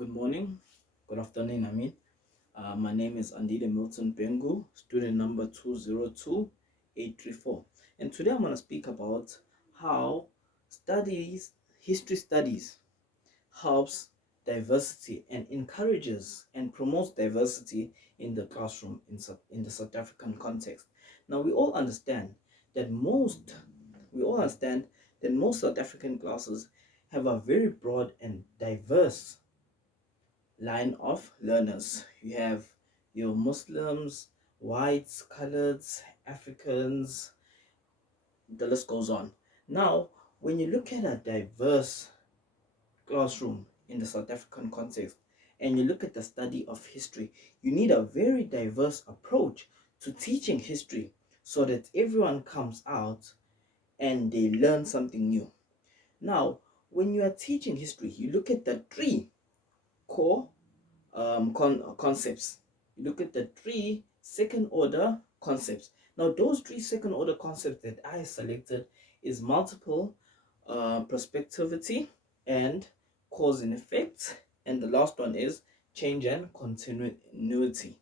Good morning, good afternoon, My name is Andile Milton Bengu, student number 202834. And today I'm going to speak about how history studies, helps diversity and encourages and promotes diversity in the classroom in the South African context. Now, that most, we all understand that most South African classes have a very broad and diverse line of learners. You have your Muslims, whites, coloreds, Africans, the list goes on. Now, when you look at a diverse classroom in the South African context and you look at the study of history, you need a very diverse approach to teaching history so that everyone comes out and they learn something new. Now, when you are teaching history, you look at the three core concepts. You look at the three second order concepts. Now, those three second order concepts that I selected is multiple perspectivity and cause and effect, and the last one is change and continuity.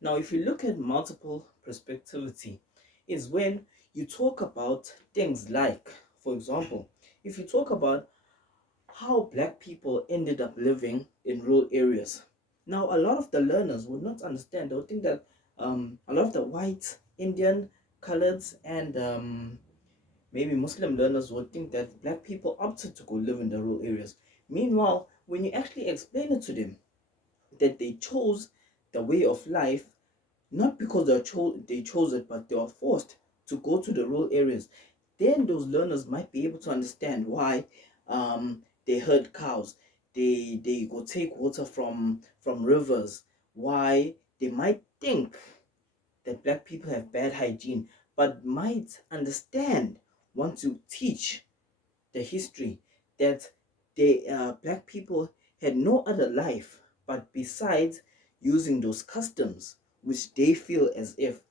Now, if you look at multiple perspectivity, is when you talk about things like, for example, if you talk about how black people ended up living in rural areas. Now, a lot of the learners would not understand. They would think that a lot of the white, Indian, coloreds, and maybe Muslim learners would think that black people opted to go live in the rural areas. Meanwhile, when you actually explain it to them, that they chose the way of life not because they chose it, but they were forced to go to the rural areas, then those learners might be able to understand why they herd cows, they go take water from rivers, why they might think that black people have bad hygiene, but might understand once you teach the history that black people had no other life but besides using those customs which they feel as if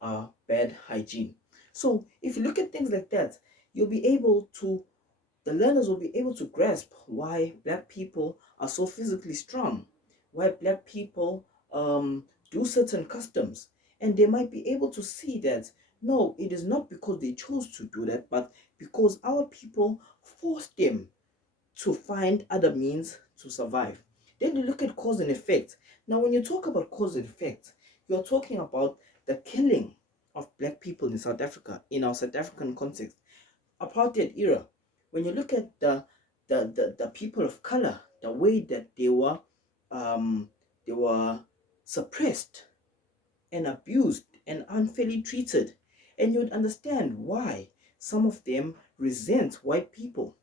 are bad hygiene. So if you look at things like that, you'll be able to the learners will be able to grasp why black people are so physically strong, why black people do certain customs, and they might be able to see that no, it is not because they chose to do that, but because our people forced them to find other means to survive. Then you look at cause and effect. Now, when you talk about cause and effect, you're talking about the killing of black people in South Africa, in our South African context, apartheid era. When you look at the people of color, the way that they were suppressed and abused and unfairly treated, and you would understand why some of them resent white people.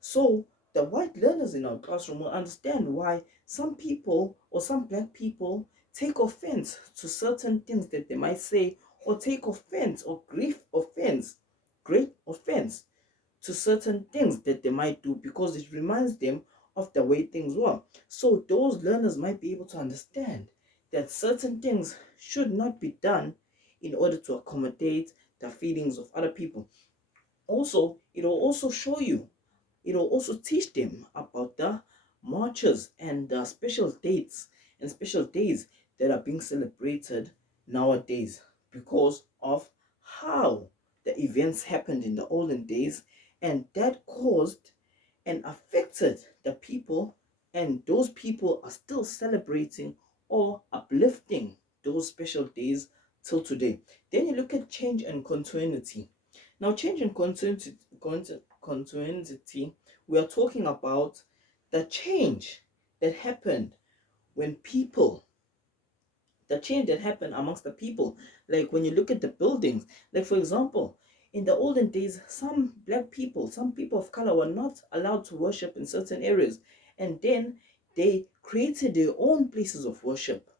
So the white learners in our classroom will understand why some people or some black people take offense to certain things that they might say, or take offense or great offense to certain things that they might do because it reminds them of the way things were. So those learners might be able to understand that certain things should not be done in order to accommodate the feelings of other people. Also, it will also show you, it will also teach them about the marches and the special dates and special days that are being celebrated nowadays because of how the events happened in the olden days, and that caused and affected the people, and those people are still celebrating or uplifting those special days till today. Then you look at change and continuity. Now, change and continuity, we are talking about the change that happened when people, the change that happened amongst the people. Like when you look at the buildings, like for example, in the olden days, some black people, some people of color were not allowed to worship in certain areas. And then they created their own places of worship.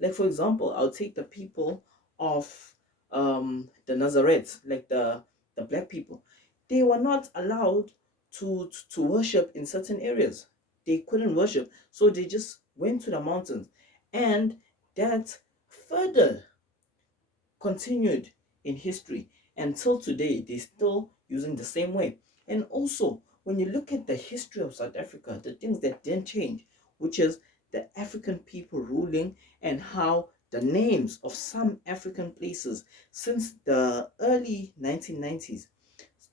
Like for example, I'll take the people of the Nazarenes, like the black people. They were not allowed to worship in certain areas. They couldn't worship, so they just went to the mountains, and that further continued in history until today. They're still using the same way. And also, when you look at the history of South Africa, the things that didn't change which is the African people ruling and how the names of some African places since the early 1990s,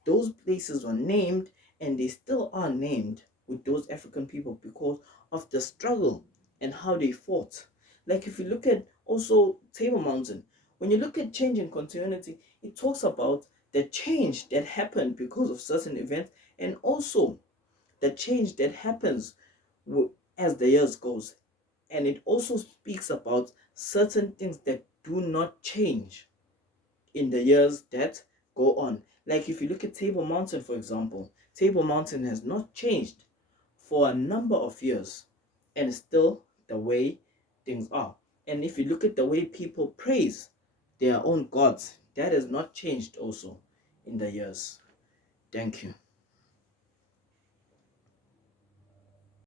those places were named and they still are named with those African people because of the struggle and how they fought. Like if you look at also Table Mountain, when you look at change and continuity, it talks about the change that happened because of certain events and also the change that happens as the years goes. And it also speaks about certain things that do not change in the years that go on. Like if you look at Table Mountain, for example, Table Mountain has not changed for a number of years and it's still the way things are. And if you look at the way people praise their own gods, that has not changed also in the years. Thank you.